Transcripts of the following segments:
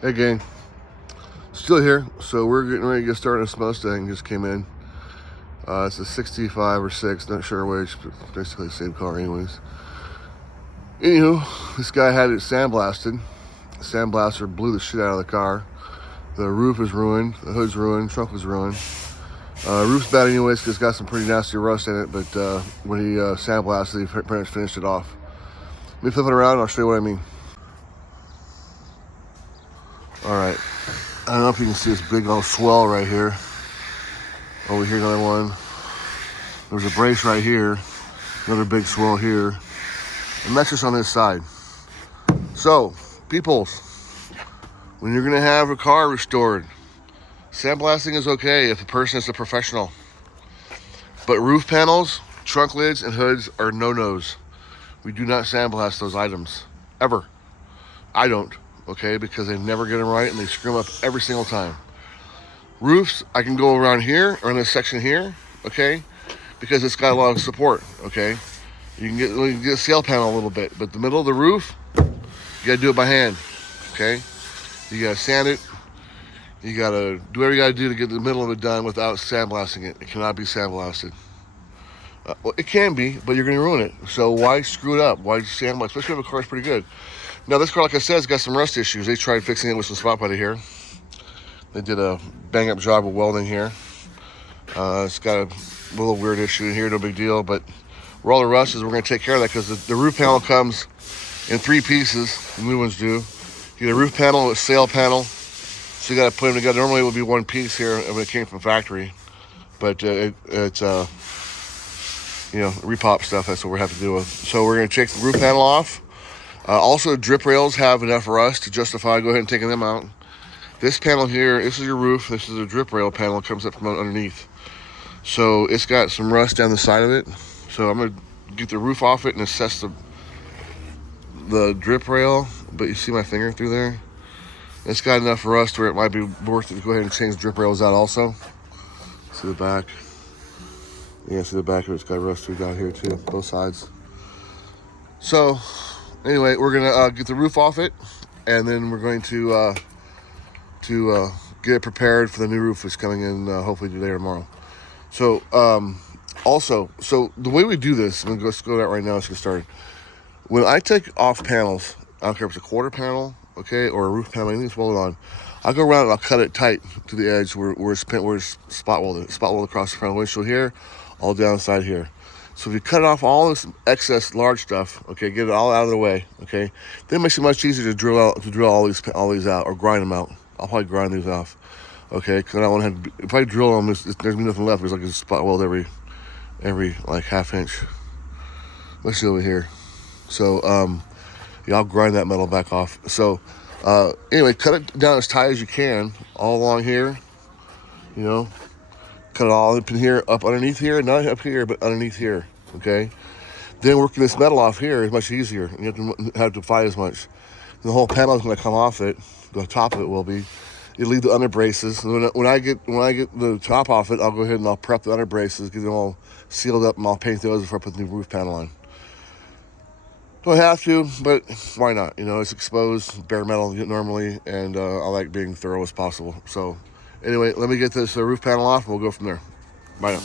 Hey gang, still here. So we're getting ready to get started. This Mustang just came in. It's a 65 or 6, not sure which, but basically the same car anyways. Anywho, this guy had it sandblasted. The sandblaster blew the shit out of the car. The roof is ruined, the hood's ruined, trunk was ruined. Roof's bad anyways because it's got some pretty nasty rust in it, but when he sandblasted, he pretty much finished it off. Let me flip it around and I'll show you what I mean. Alright, I don't know if you can see this big old swell right here. Over here, another one. There's a brace right here, another big swell here, and that's just on this side. So, peoples, when you're gonna have a car restored, sandblasting is okay if the person is a professional. But roof panels, trunk lids, and hoods are no-nos. We do not sandblast those items, ever. I don't, okay, because they never get them right and they screw them up every single time. Roofs, I can go around here or in this section here, okay, because it's got a lot of support, okay. You can get a sail panel a little bit, but the middle of the roof, you gotta do it by hand, okay. You gotta sand it. You gotta do whatever you gotta do to get the middle of it done without sandblasting it. It cannot be sandblasted. Well, it can be, but you're gonna ruin it. So why screw it up? Why sandblast? Especially if a car's pretty good. Now this car, like I said, has got some rust issues. They tried fixing it with some spot putty here. They did a bang up job of welding here. It's got a little weird issue in here, no big deal, but where all the rust is, we're gonna take care of that because the roof panel comes in 3 pieces, the new ones do. You get a roof panel, a sail panel, so you gotta put them together. Normally it would be one piece here when it came from factory, but it's repop stuff, that's what we have to do with. So we're gonna take the roof panel off. Also, drip rails have enough rust to justify go ahead and taking them out. This panel here, this is your roof. This is a drip rail panel. It comes up from underneath. So it's got some rust down the side of it. So I'm gonna get the roof off it and assess the drip rail. But you see my finger through there? It's got enough rust where it might be worth it to go ahead and change the drip rails out also. See the back? Yeah, see the back of it's got rust through down here too, both sides. So anyway, we're gonna get the roof off it, and then we're going to get it prepared for the new roof that's coming in hopefully today or tomorrow. So so the way we do this, I'm gonna go to that right now. Let's get started. When I take off panels, I don't care if it's a quarter panel, okay, or a roof panel, anything that's welded on, I'll go around and I'll cut it tight to the edge where it's spot welded across the front windshield here, all down the side here. So if you cut off all this excess large stuff, okay, get it all out of the way, okay, then it makes it much easier to drill all these out or grind them out. I'll probably grind these off, okay, because I don't want to have if I drill them, there's gonna be nothing left. There's like a spot weld every like half inch. Let's see over here. So yeah, I'll grind that metal back off. So anyway, cut it down as tight as you can all along here, cut it all up in here, up underneath here, not up here, but underneath here, okay? Then working this metal off here is much easier. You have to fight as much. The whole panel is going to come off it. The top of it will be. You leave the under braces. When I get the top off it, I'll go ahead and I'll prep the under braces, get them all sealed up, and I'll paint those before I put the new roof panel on. Don't have to, but why not? It's exposed, bare metal normally, and I like being thorough as possible. So anyway, let me get this roof panel off, and we'll go from there. Bye now.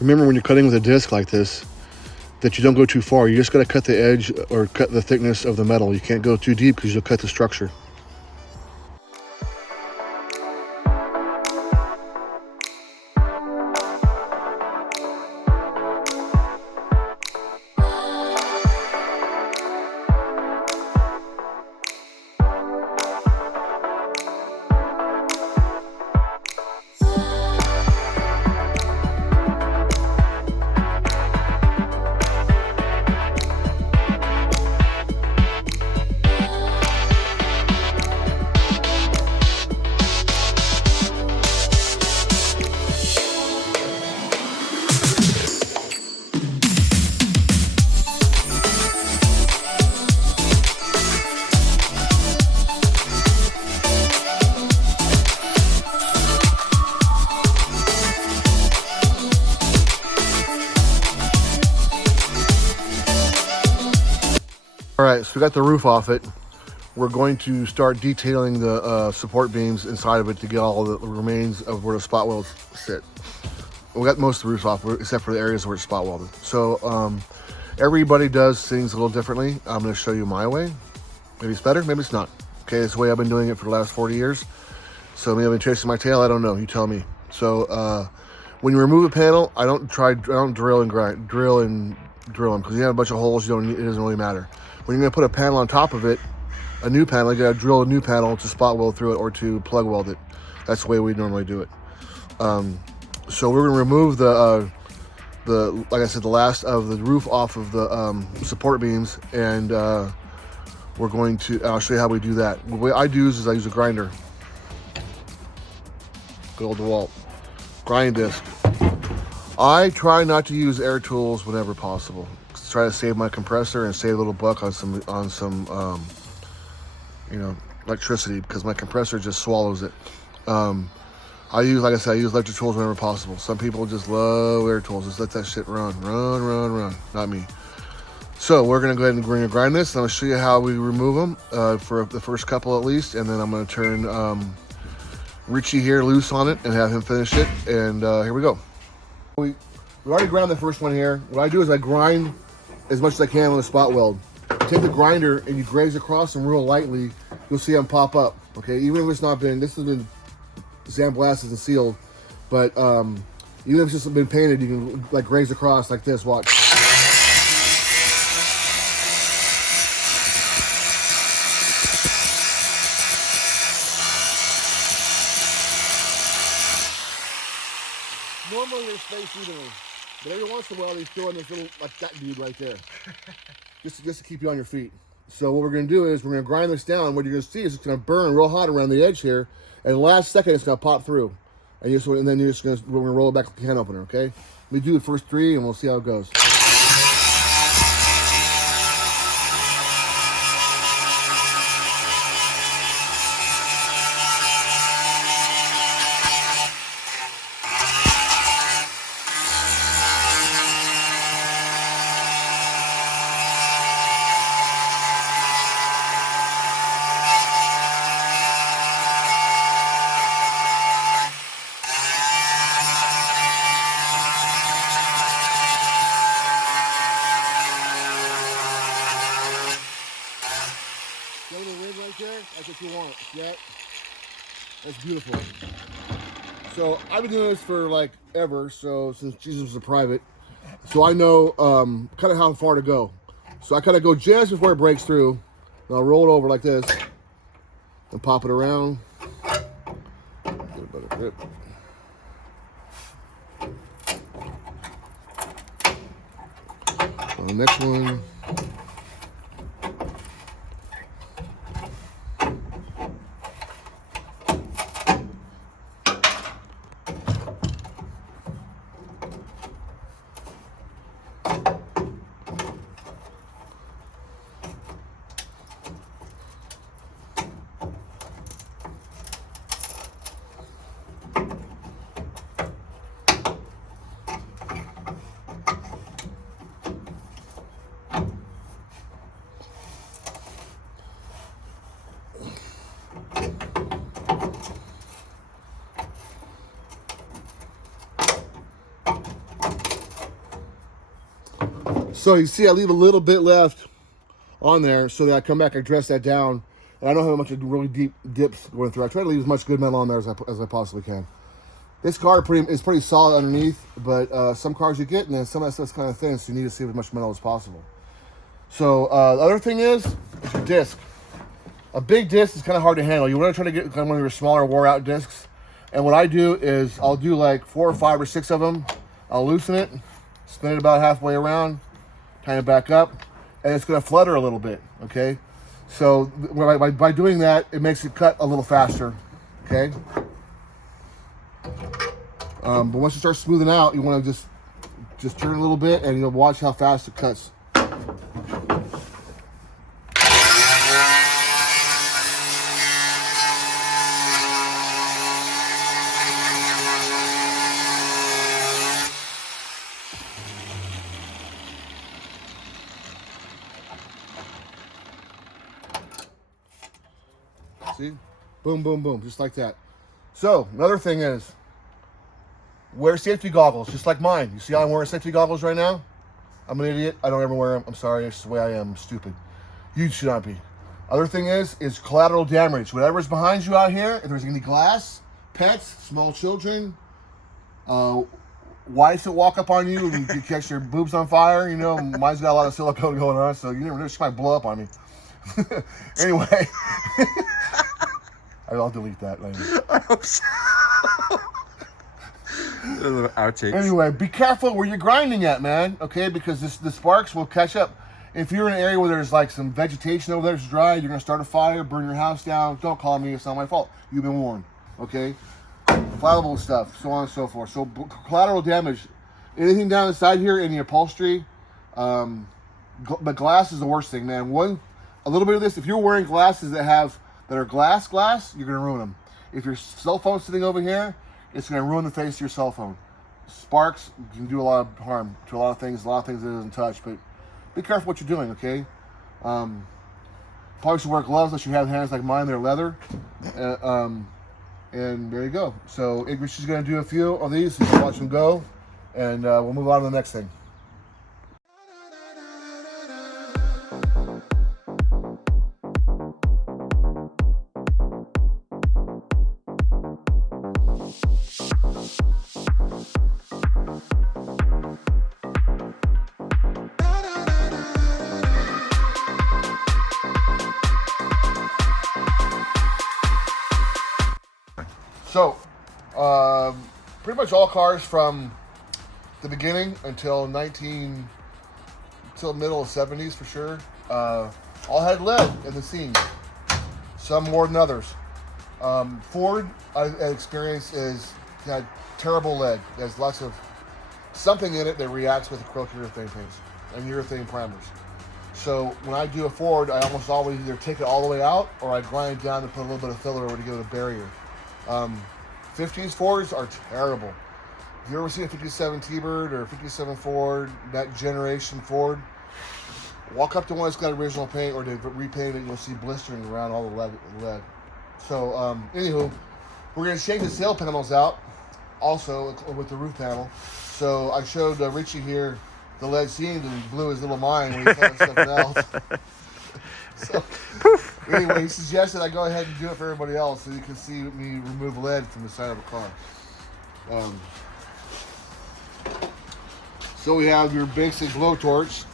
Remember when you're cutting with a disc like this, that you don't go too far. You just got to cut the edge or cut the thickness of the metal. You can't go too deep because you'll cut the structure. All right, so we got the roof off it. We're going to start detailing the support beams inside of it to get all the remains of where the spot welds sit. We got most of the roof off, except for the areas where it's spot welded. So everybody does things a little differently. I'm going to show you my way. Maybe it's better, maybe it's not. Okay, it's the way I've been doing it for the last 40 years. So maybe I've been chasing my tail. I don't know. You tell me. So when you remove a panel, I don't drill and drill them because you have a bunch of holes. It doesn't really matter. When you're going to put a panel on top of it, a new panel, you got to drill a new panel to spot weld through it or to plug weld it. That's the way we normally do it. So we're going to remove the like I said, the last of the roof off of the support beams, and we're going to. I'll show you how we do that. The way I do is I use a grinder. Good old DeWalt grind disc. I try not to use air tools whenever possible. Try to save my compressor and save a little buck on some electricity, because my compressor just swallows it. I use, like I said, I use electric tools whenever possible. Some people just love air tools. Just let that shit run. Not me. So we're gonna go ahead and grind this, and I'm gonna show you how we remove them for the first couple at least, and then I'm gonna turn Richie here loose on it and have him finish it. And here we go. We already ground the first one here. What I do is I grind as much as I can with a spot weld. Take the grinder and you graze across them real lightly. You'll see them pop up. Okay, even if it's not been, this has been sandblasted and sealed, but even if it's just been painted, you can like graze across like this. Watch. Normally they're spaced evenly, but every once in a while they throw in this little, like that dude right there, just to keep you on your feet. So what we're going to do is we're going to grind this down. What you're going to see is it's going to burn real hot around the edge here, and the last second it's going to pop through, and then we're going to roll it back with the can opener. Okay, we do the first three, and we'll see how it goes. That's what you want. Yeah, that's beautiful. So I've been doing this for like ever. So since Jesus was a private, so I know kind of how far to go. So I kind of go just before it breaks through, and I'll roll it over like this and pop it around. Get a better grip. On the next one. So you see I leave a little bit left on there so that I come back, I dress that down, and I don't have a bunch of really deep dips going through. I try to leave as much good metal on there as I possibly can. This car is pretty solid underneath, but some cars you get, and then some of that stuff's kind of thin, so you need to save as much metal as possible. So the other thing is your disc. A big disc is kind of hard to handle. You want to try to get kind of one of your smaller wore out discs. And what I do is I'll do like 4 or 5 or 6 of them. I'll loosen it, spin it about halfway around, tighten it back up, and it's going to flutter a little bit, okay? So by doing that, it makes it cut a little faster, okay? But once you start smoothing out, you want to just turn a little bit, and you'll watch how fast it cuts. See? Boom, boom, boom, just like that. So, another thing is, wear safety goggles, just like mine. You see how I'm wearing safety goggles right now? I'm an idiot. I don't ever wear them. I'm sorry. It's the way I am. I'm stupid. You should not be. Other thing is collateral damage. Whatever's behind you out here, if there's any glass, pets, small children, wives that walk up on you and you catch their boobs on fire, you know, mine's got a lot of silicone going on, so you never know, she might blow up on me. Anyway, I'll delete that later. I hope so. A little outtakes. Anyway, be careful where you're grinding at, man. Okay, because the sparks will catch up. If you're in an area where there's like some vegetation over there that's dry, you're gonna start a fire, burn your house down. Don't call me; it's not my fault. You've been warned. Okay, flammable stuff, so on and so forth. So collateral damage, anything down the side here, any upholstery, but glass is the worst thing, man. A little bit of this. If you're wearing glasses that are glass, you're gonna ruin them. If your cell phone's sitting over here, it's going to ruin the face of your cell phone. Sparks can do a lot of harm to a lot of things it doesn't touch, but be careful what you're doing, okay? Probably should wear gloves unless you have hands like mine, they're leather. And there you go. So English is going to do a few of these, so you can watch them go, and we'll move on to the next thing. So, pretty much all cars from the beginning until middle of 70s for sure, all had lead in the scene. Some more than others. Ford, I experienced, had terrible lead. There's lots of something in it that reacts with acrylic urethane paints and urethane primers. So when I do a Ford, I almost always either take it all the way out or I grind it down to put a little bit of filler over to give it a barrier. 50s Fords are terrible. If you ever see a 57 T-Bird or a 57 Ford, that generation Ford, walk up to one that's got original paint or they've repainted it, you'll see blistering around all the lead. So, anywho, we're going to change the sail panels out also with the roof panel. So I showed Richie here the lead seamed and blew his little mind when he thought of something else. So, anyway, he suggested I go ahead and do it for everybody else so you can see me remove lead from the side of a car. So we have your basic blowtorch,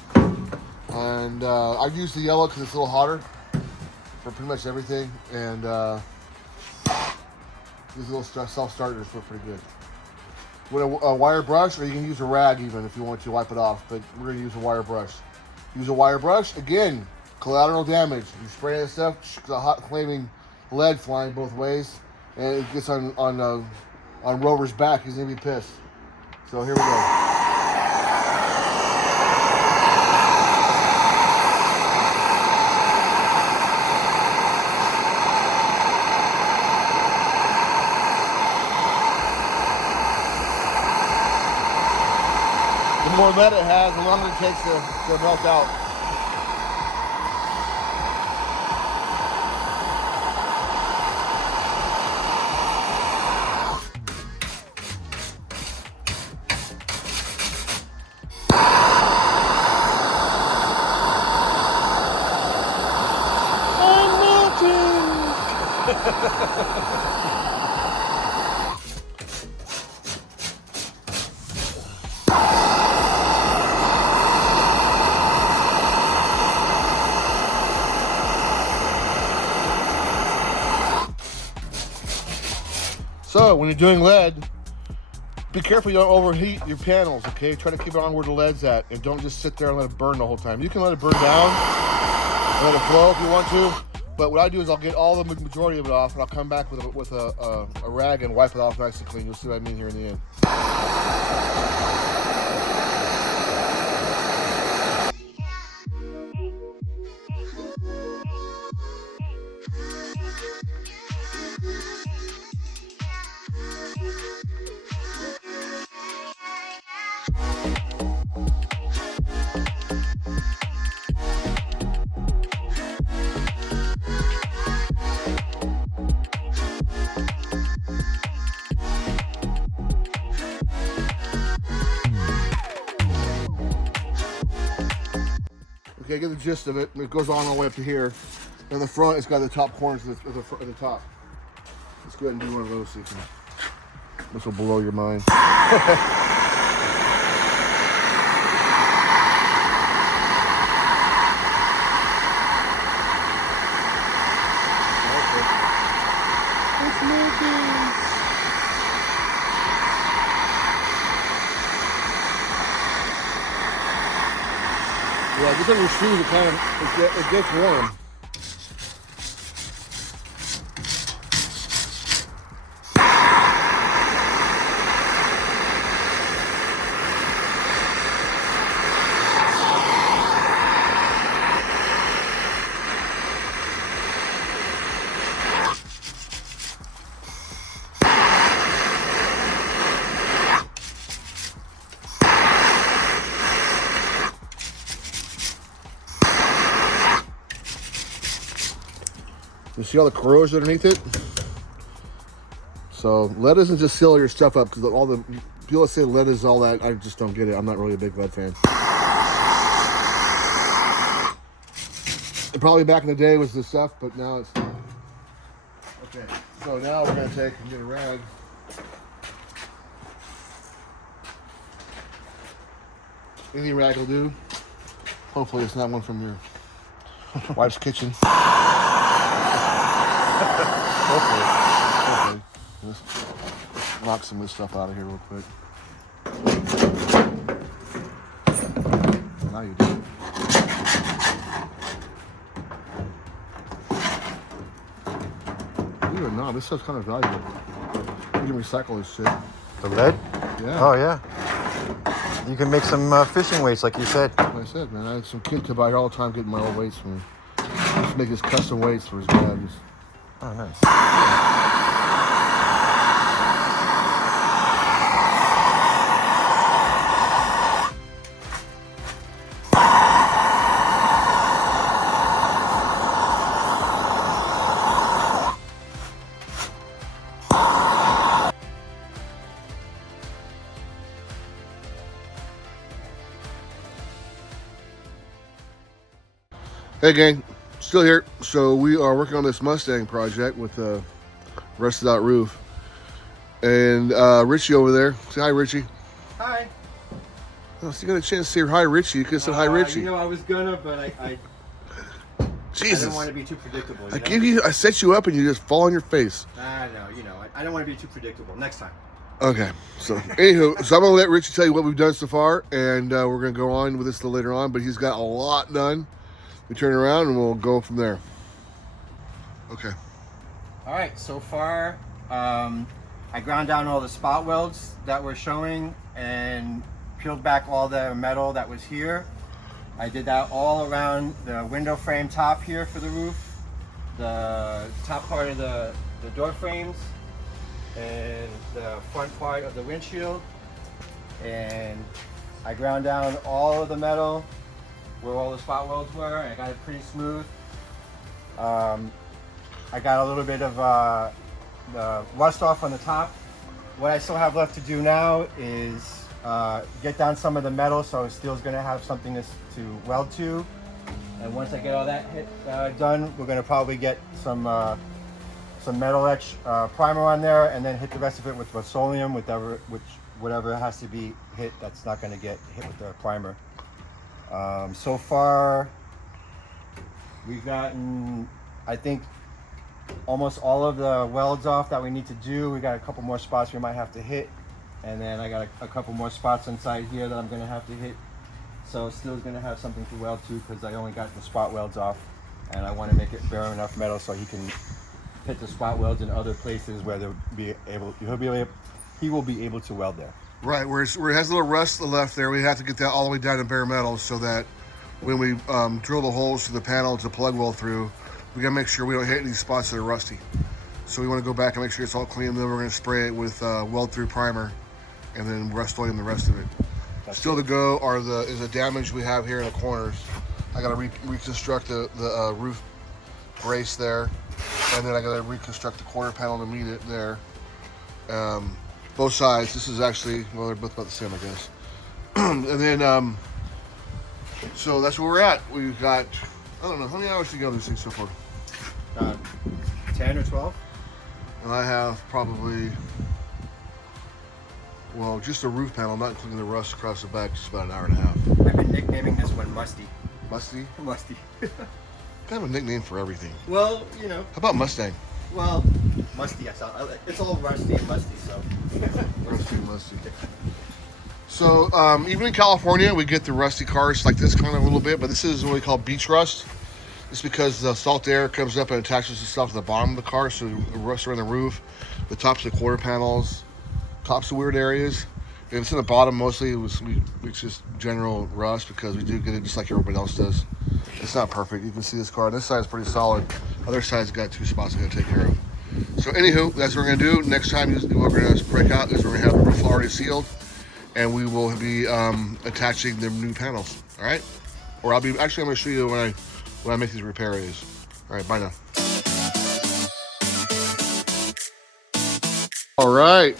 and I've used the yellow because it's a little hotter for pretty much everything, and these little self-starters work pretty good. With a wire brush, or you can use a rag even if you want to wipe it off, but we're going to use a wire brush. Use a wire brush, again, collateral damage. You spray that stuff, the hot flaming lead flying both ways, and it gets on Rover's back. He's gonna be pissed. So here we go. The more lead it has, the longer it takes to melt out. So when you're doing lead, be careful you don't overheat your panels, okay? Try to keep it on where the lead's at and don't just sit there and let it burn the whole time. You can let it burn down, let it flow if you want to, but what I do is I'll get all the majority of it off and I'll come back with a rag and wipe it off nice and clean. You'll see what I mean here in the end. Okay, get the gist of it. It goes on all the way up to here. And the front, it's got the top corners of the top. Let's go ahead and do one of those so you can, this will blow your mind. It's moving. Yeah, just on your shoes, it gets warm. You see all the corrosion underneath it? So lead doesn't just seal your stuff up, because all the people that say lead is all that, I just don't get it. I'm not really a big lead fan. It probably back in the day was this stuff, but now it's not. Okay, so now we're gonna take and get a rag. Any rag will do. Hopefully it's not one from your wife's kitchen. Hopefully. Just knock some of this stuff out of here real quick. Now you do it. Believe it or not, this stuff's kind of valuable. You can recycle this shit. The lead? Yeah. Oh, yeah. You can make some fishing weights, like you said. Like I said, man, I had some kid come out here all the time getting my old weights from me. Just make his custom weights for his bags. Oh, nice. Hey gang, still here. So we are working on this Mustang project with a rusted out roof. And Richie over there. Say hi, Richie. Hi. Oh, so you got a chance to say hi, Richie. You could have said hi, Richie. You know, I was gonna, but I Jesus. didn't want to be too predictable. I set you up and you just fall on your face. I don't want to be too predictable. Next time. Okay, so anywho, so I'm gonna let Richie tell you what we've done so far, and we're gonna go on with this a little later on, but he's got a lot done. We turn around and we'll go from there. Okay. All right. So far, I ground down all the spot welds that we're showing and peeled back all the metal that was here. I did that all around the window frame top here for the roof, the top part of the door frames, and the front part of the windshield. And I ground down all of the metal where all the spot welds were, and I got it pretty smooth. I got a little bit of the rust off on the top. What I still have left to do now is get down some of the metal, so steel's gonna have something to weld to. And once I get all that done, we're gonna probably get some metal etch primer on there, and then hit the rest of it with Rust-Oleum, whatever has to be hit that's not gonna get hit with the primer. So far, we've gotten, I think, almost all of the welds off that we need to do. We got a couple more spots we might have to hit, and then I got a couple more spots inside here that I'm going to have to hit. So still going to have something to weld to, because I only got the spot welds off, and I want to make it bare enough metal so he can hit the spot welds in other places where he will be able to weld there. Right, where it has a little rust left there, we have to get that all the way down to bare metal so that when we drill the holes to the panel to plug weld through, we gotta make sure we don't hit any spots that are rusty. So we want to go back and make sure it's all clean. Then we're gonna spray it with weld through primer, and then Rust-Oleum the rest of it. Still to go is the damage we have here in the corners. I gotta reconstruct the roof brace there, and then I gotta reconstruct the corner panel to meet it there. Both sides. This is actually, well, they're both about the same, I guess. And then So that's where we're at. We've got, I don't know, how many hours do you got on this thing so far? 10 or 12. And I have probably, well, just the roof panel, not including the rust across the back, just about an hour and a half. I've been nicknaming this one Musty. Musty? Musty. Kind of a nickname for everything. Well, you know. How about Mustang? Well, Musty. It's all rusty and musty, so. Rusty and musty. So, even in California, we get the rusty cars like this kind of a little bit, but this is what we call beach rust. It's because the salt air comes up and attaches itself to the bottom of the car, so the rust around the roof, the tops of the quarter panels, tops of weird areas. If it's in the bottom, mostly it's just general rust because we do get it just like everybody else does. It's not perfect. You can see this car on this side is pretty solid. Other side's got 2 spots I gotta take care of. So anywho, that's what we're gonna do. Next time what we're gonna break out is we're gonna have the roof already sealed, and we will be attaching the new panels. All right? Or I'm gonna show you when I make these repair areas. All right, bye now. All right,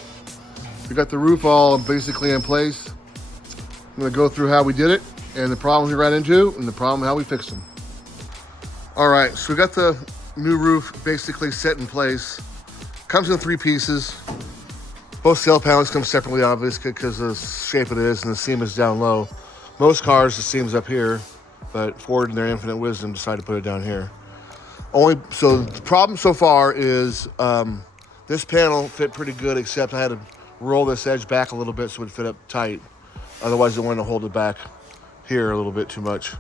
we got the roof all basically in place. I'm gonna go through how we did it and the problems we ran into and the problem how we fixed them. All right, so we got the new roof basically set in place. Comes in 3 pieces. Both sail panels come separately, obviously, because of the shape it is and the seam is down low. Most cars, the seam's up here, but Ford, in their infinite wisdom, decided to put it down here. So the problem so far is this panel fit pretty good, except I had to roll this edge back a little bit so it would fit up tight. Otherwise, I wanted to hold it back here a little bit too much.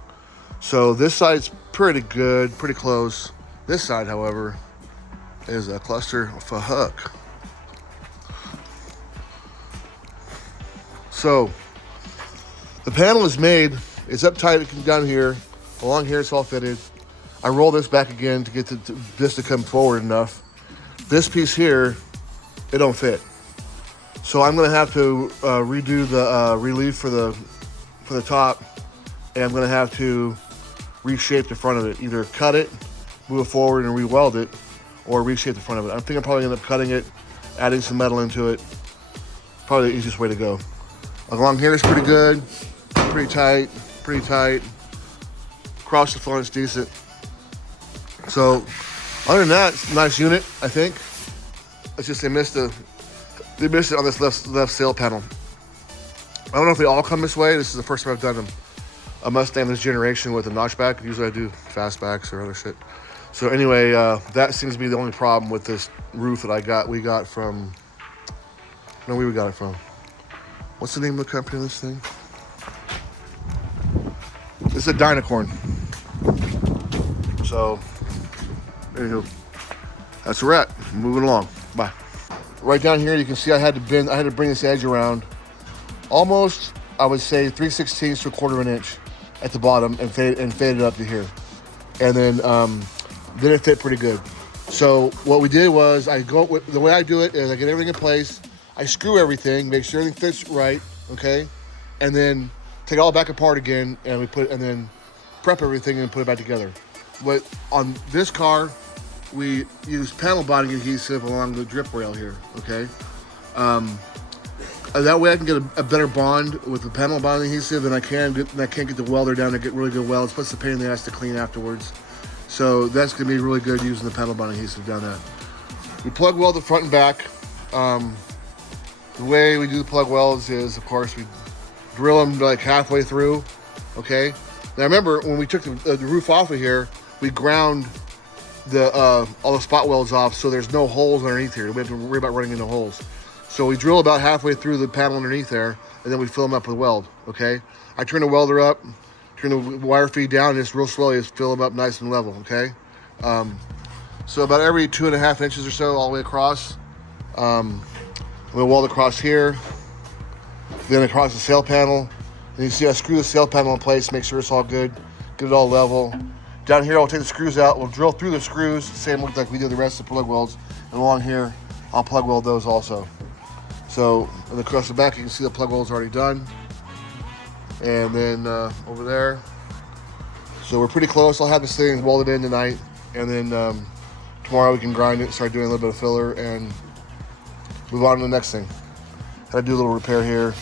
So this side's pretty good, pretty close. This side, however, is a cluster for huck. So the panel is made, it's up tight down here. Along here, it's all fitted. I roll this back again to get this to come forward enough. This piece here, it don't fit. So I'm gonna have to redo the relief for the top, and I'm gonna have to reshape the front of it. Either cut it, move it forward and re-weld it, or reshape the front of it. I think I'm probably gonna end up cutting it, adding some metal into it. Probably the easiest way to go. Along here is pretty good, pretty tight. Across the front is decent. So other than that, it's a nice unit, I think. It's just they missed it on this left sail panel. I don't know if they all come this way. This is the first time I've done a Mustang this generation with a notchback. Usually I do fastbacks or other shit. So anyway, that seems to be the only problem with this roof that we got from, no, we got it from. What's the name of the company of this thing? This is a Dynacorn. So, anywho, that's where we're at. Moving along. Bye. Right down here, you can see I had to bring this edge around almost, I would say, 3/16 to a quarter of an inch at the bottom and fade it up to here. And then it fit pretty good. So what we did was the way I do it is I get everything in place. I screw everything, make sure everything fits right, okay? And then take it all back apart again and then prep everything and put it back together. But on this car, we use panel bonding adhesive along the drip rail here, okay? That way I can get a better bond with the panel bonding adhesive than I can't get the welder down to get really good welds, plus the pain in the ass to clean afterwards. So that's gonna be really good using the panel bonding adhesive down there. We plug weld the front and back. The way we do the plug welds is, of course, we drill them like halfway through, okay? Now remember, when we took the roof off of here, we ground all the spot welds off so there's no holes underneath here. We have to worry about running into holes. So we drill about halfway through the panel underneath there, and then we fill them up with weld, okay? I turn the welder up, turn the wire feed down, and just real slowly just fill them up nice and level, okay? So about every 2.5 inches or so all the way across. We'll weld across here, then across the sail panel. And you see I screw the sail panel in place, make sure it's all good, get it all level. Down here, I'll take the screws out, we'll drill through the screws, same look like we did the rest of the plug welds. And along here, I'll plug weld those also. So, and across the back, you can see the plug welds already done. And then over there. So we're pretty close. I'll have this thing welded in tonight. And then tomorrow we can grind it, start doing a little bit of filler, and move on to the next thing. Had to do a little repair here.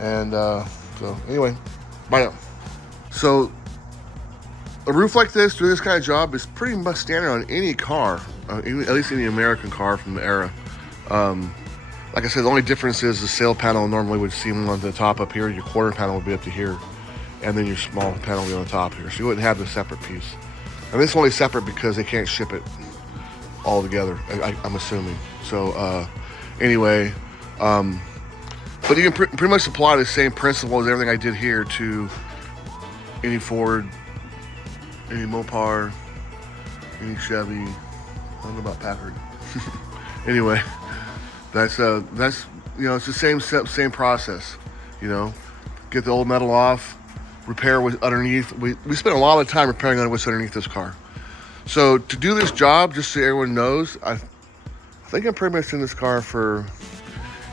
And so anyway, bye now. So a roof like this, doing this kind of job, is pretty much standard on any car, at least any American car from the era. Like I said, the only difference is the sail panel normally would seem on the top up here. Your quarter panel would be up to here, and then your small panel would be on the top here. So you wouldn't have the separate piece. And this is only separate because they can't ship it all together, I'm assuming. So anyway, but you can pretty much apply the same principle as everything I did here to any Ford, any Mopar, any Chevy. I don't know about Packard. Anyway, that's you know, it's the same process. You know, get the old metal off, repair what's underneath. We spent a lot of time repairing on what's underneath this car. So to do this job, just so everyone knows, I think I'm pretty much in this car for,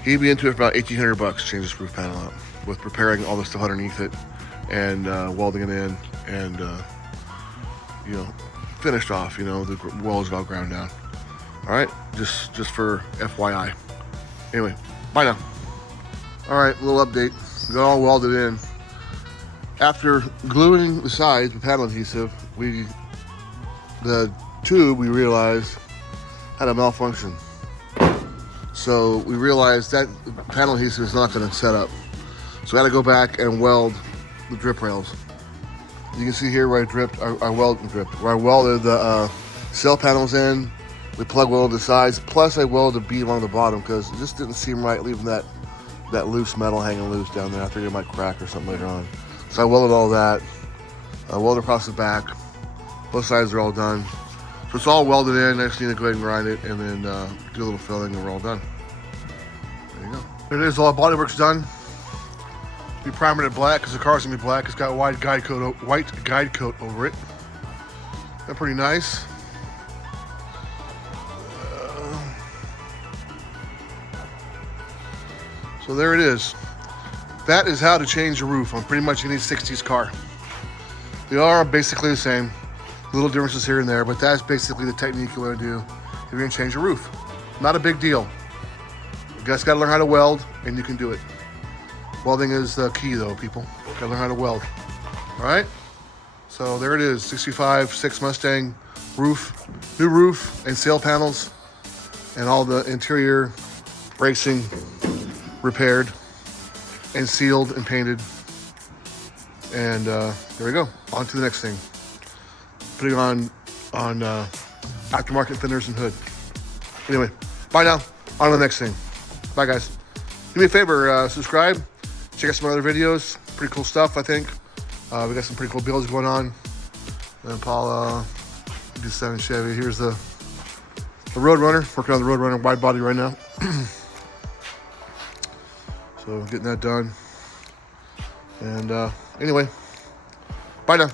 he'd be into it for about $1,800 to change this roof panel out, with preparing all the stuff underneath it and welding it in and you know, finished off. You know, the welds all ground down. All right, just for FYI. Anyway, bye now. All right, little update. We got all welded in. After gluing the sides with panel adhesive, the tube, we realized, had a malfunction. So we realized that panel adhesive is not going to set up. So we had to go back and weld the drip rails. You can see here where I welded the sail panels in. We plug welded the sides, plus I welded a beam on the bottom because it just didn't seem right leaving that loose metal hanging loose down there. I figured it might crack or something later on. So I welded all that. I welded across the back. Both sides are all done. So it's all welded in. I just need to go ahead and grind it and then do a little filling and we're all done. There you go. There it is, all the bodywork's done. We primered it black because the car's gonna be black. It's got a white guide coat over it. That's pretty nice. So there it is. That is how to change a roof on pretty much any 60s car. They are basically the same. Little differences here and there, but that's basically the technique you want to do if you're gonna change a roof. Not a big deal. You guys gotta learn how to weld, and you can do it. Welding is the key though, people. Gotta learn how to weld. All right? So there it is, 65 6 Mustang roof, new roof and sail panels, and all the interior bracing repaired and sealed and painted. And there we go, on to the next thing. Putting on aftermarket fenders and hood. Anyway, bye now, on to the next thing. Bye guys. Do me a favor, subscribe, check out some other videos, pretty cool stuff I think. We got some pretty cool builds going on. And Paul, D7 Chevy, here's the Roadrunner, working on the Roadrunner wide body right now. So getting that done. And anyway, bye now.